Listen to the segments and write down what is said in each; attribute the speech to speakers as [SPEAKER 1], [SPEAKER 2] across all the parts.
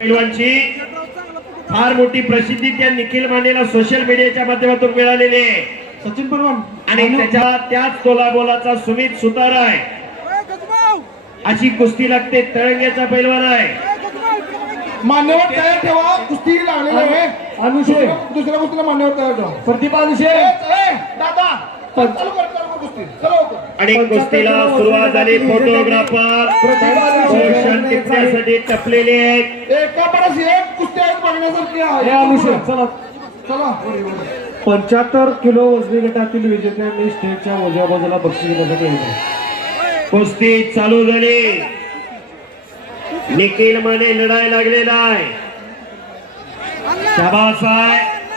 [SPEAKER 1] पैलवानची फार मोठी प्रसिद्धी त्या निखिल मानेला सोशल मीडियाच्या माध्यमातून मिळालेली आहे.
[SPEAKER 2] सचिन पैलवान
[SPEAKER 1] आणि त्याच्या त्याच तोलाबोलाचा सुमित सुतार आहे. अशी कुस्ती लागते. तळंग्याचा पैलवान आहे.
[SPEAKER 2] मान्यवर तयार ठेवा. कुस्ती लागलेली आहे. अनुषे दुसऱ्या कुस्तीला मान्यवर तयार ठेवा. प्रदीप अनुषे दादा
[SPEAKER 1] आणि कुस्तीला सुरुवात झाली. फोटोग्राफर सोशल टिपण्यासाठी टपलेले आहेत.
[SPEAKER 2] एका परस एक कुस्ती आहेत बघण्यासारखी आहे. अनुषे चला चला. 75 किलो वजनी गटातील विजेत्यांनी स्टेजच्या उजव्या बाजूला बक्षीस घेण्यासाठी येईल.
[SPEAKER 1] कुस्ती चालू झाली. निखिल माने लढाई लागलेला आहे. शाबास आहे.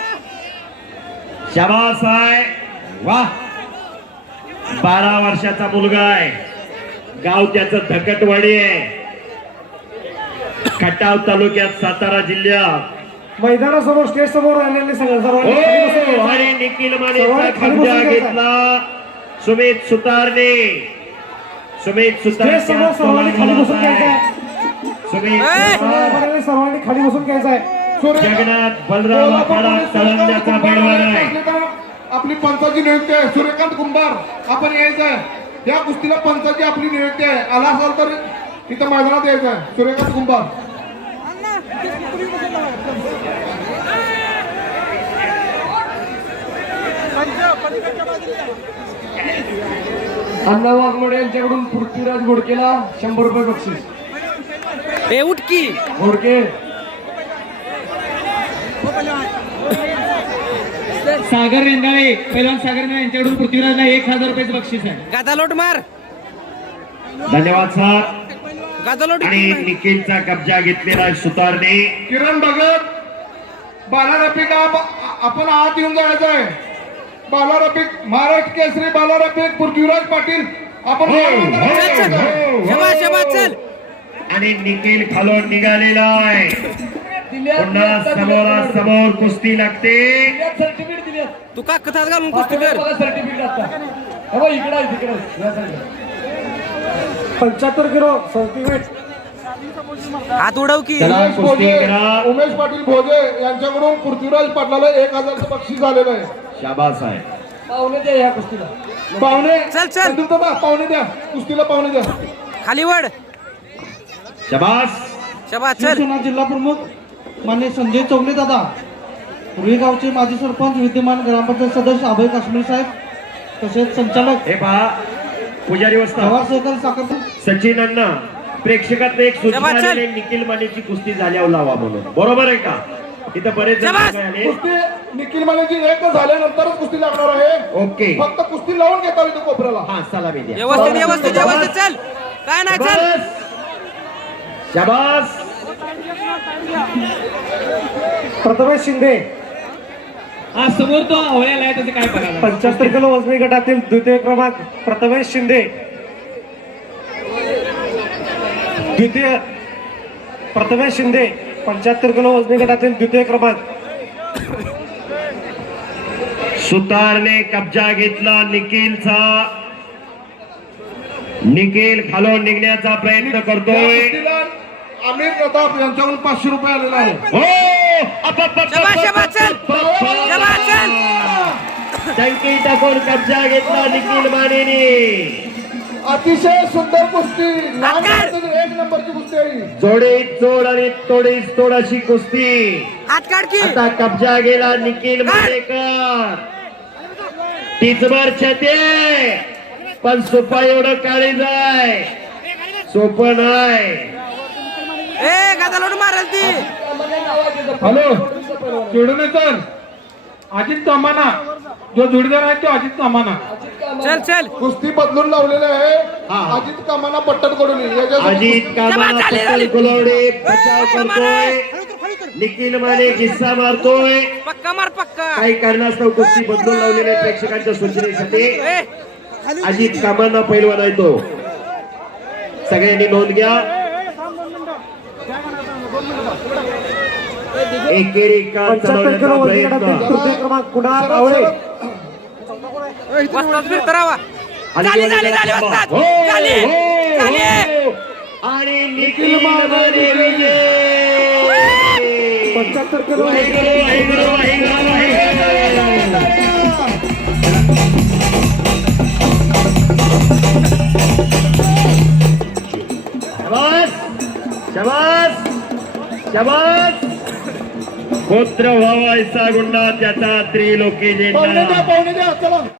[SPEAKER 1] शाबास आहे. वाह. 12 वर्षाचा मुलगा आहे. गाव त्याचं धकटवाडी आहे. खटाव तालुक्यात सातारा जिल्ह्यात.
[SPEAKER 2] मैदानासमोर स्टेज समोर आलेले सगळे
[SPEAKER 1] आणि निखिल मानेचा कब्जा घेतला सुमित सुतारने. सुमित सुतार
[SPEAKER 2] सर्वांनी खाली बसून घ्यायचंय. सर्वांनी खाली बसून घ्यायचंय.
[SPEAKER 1] जगन्नाथ बलराम आखाडा तळंग्याचा पैलवान आहे.
[SPEAKER 2] आपली पंचाची नियुक्ती आहे. सूर्यकांत कुंभार आपण यायचं आहे. या कुस्तीला पंचाची आपली नियुक्ती आहे. आला असाल तर इथं मैदानात यायचं आहे. सूर्यकांत कुंभार. अण्णा वाघमोडे यांच्याकडून पृथ्वीराज घोडकेला 100 रुपये बक्षीस.
[SPEAKER 3] उठकी
[SPEAKER 2] घोडके.
[SPEAKER 4] सागर रेंदाळे पैलवान सागर रेंदाळे यांच्याकडून पृथ्वीराजला 1000 रुपये बक्षीस आहे.
[SPEAKER 3] गादालोट मार.
[SPEAKER 1] धन्यवाद सर.
[SPEAKER 3] गादालोट.
[SPEAKER 1] आणि निखिलचा कब्जा घेतलेला सुतारने.
[SPEAKER 2] किरण भगत बाला रफिक आपण आत येऊन जायचं आहे. बाला रफिक महाराष्ट्र केसरी बाला रफिक पृथ्वीराज पाटील आपण
[SPEAKER 3] शबाश शबाश चल.
[SPEAKER 1] आणि निखिल खालून निघालेला आहे. पुन्हा समोरासमोर कुस्ती लागते.
[SPEAKER 2] सर्टिफिकेट दिले.
[SPEAKER 3] तू का कथात घालून कुस्ती कर.
[SPEAKER 2] सर्टिफिकेट आता इकडे आहे तिकडे 75 किलो सर्टिफिकेट.
[SPEAKER 3] हात उडव की.
[SPEAKER 2] उमेश पाटील भोजे यांच्याकडून पृथ्वीराज पाटलाला 1000चं बक्षीस झालेलं आहे.
[SPEAKER 1] शाबास आहे.
[SPEAKER 2] पाहुणे द्या या कुस्तीला. पाहुणे
[SPEAKER 3] चल चल.
[SPEAKER 2] पाहुणे द्या कुस्तीला. पाहुणे द्या
[SPEAKER 3] खाली वड.
[SPEAKER 1] शाबास.
[SPEAKER 3] शबाश चल.
[SPEAKER 4] जिल्हा प्रमुख मान्य संजय चौगले दादा, रुई गावचे माजी सरपंच विद्यमान ग्रामपंचायत सदस्य अभय काश्मीर साहेब, तसेच संचालक
[SPEAKER 1] हे पहा पुजारी वस्ता
[SPEAKER 4] जवाहर सहकारी साखर
[SPEAKER 1] सचिन अण्णा. प्रेक्षकात एक सूचना आलेली निखिल मानेची कुस्ती झाल्यावर लावा म्हणून. बरोबर आहे का? इथं बरेच जण आले.
[SPEAKER 2] कुस्ती निखिल मानेची एक झाल्यानंतरच कुस्ती लागणार आहे.
[SPEAKER 1] ओके.
[SPEAKER 2] फक्त कुस्ती लावून घेता येतो कोपऱ्याला.
[SPEAKER 1] हा सलामी द्या.
[SPEAKER 3] व्यवस्थित व्यवस्थित व्यवस्थित चल. काय ना चल.
[SPEAKER 1] शाबास.
[SPEAKER 2] प्रथमेश शिंदे
[SPEAKER 4] आज समोर तो आवळ्याला आहे त्याचं काय बघायला.
[SPEAKER 2] 75 किलो वजनी गटातील द्वितीय क्रमांक प्रथमेश शिंदे. प्रथमेश शिंदे 75 किलो वजनी गटातील द्वितीय क्रमांक.
[SPEAKER 1] सुतारने कब्जा घेतला निखिलचा. निखिल खालून निघण्याचा प्रयत्न करतोय.
[SPEAKER 2] आमिर प्रताप यांच्याकडून 500 रुपये आलेला आहे.
[SPEAKER 3] शबाश शबाश चल. शबाश चल.
[SPEAKER 1] टंकी टाकून कब्जा घेतला निखिल मानेने.
[SPEAKER 2] अतिशय सुंदर कुस्ती. एक नंबरची कुस्ती आहे.
[SPEAKER 1] जोडीत जोड आणि तोडीस तोड अशी कुस्ती.
[SPEAKER 3] हात काढ की.
[SPEAKER 1] आता कब्जा गेला निखिल मानेकर. टिचभर छते पण सोपा एवढं काळी जाय सोपं नाही.
[SPEAKER 3] ए गादालोट मारल ती.
[SPEAKER 2] हॅलो चिडून चल. अजित कामाना जो जोडीदार आहे तो अजित कामाना.
[SPEAKER 3] चल चल.
[SPEAKER 2] कुस्ती बदलून लावलेले आहे. अजित कामाना पट्टन कडून.
[SPEAKER 1] अजित कामाना पट्टन गुलवडे बचाव करतोय. निखिल माने किस्सा मारतोय.
[SPEAKER 3] पक्का मार पक्का.
[SPEAKER 1] काही कारणास्तव कुस्ती बदलून लावलेल्या प्रेक्षकांच्या सूचनेसाठी अजित कामांना पैलवान आहे तो. सगळ्यांनी नोंद घ्या. एकेरी का चढवण्याचा प्रयत्न.
[SPEAKER 2] कुणाल आवळे
[SPEAKER 3] वस्ताद फिरतरावा. झाली झाली झाली वस्ताद. झाली झाली.
[SPEAKER 1] आणि निखिल माने विजय.
[SPEAKER 2] 75 किलो
[SPEAKER 1] वाहेगुरु, वाहेगुरु, वाहेगुरु, वाहेगुरु. शाबास शाबास शाबास. पुत्र व्हावा ऐसा गुंडा त्याचा त्रिलोकी झेंडा.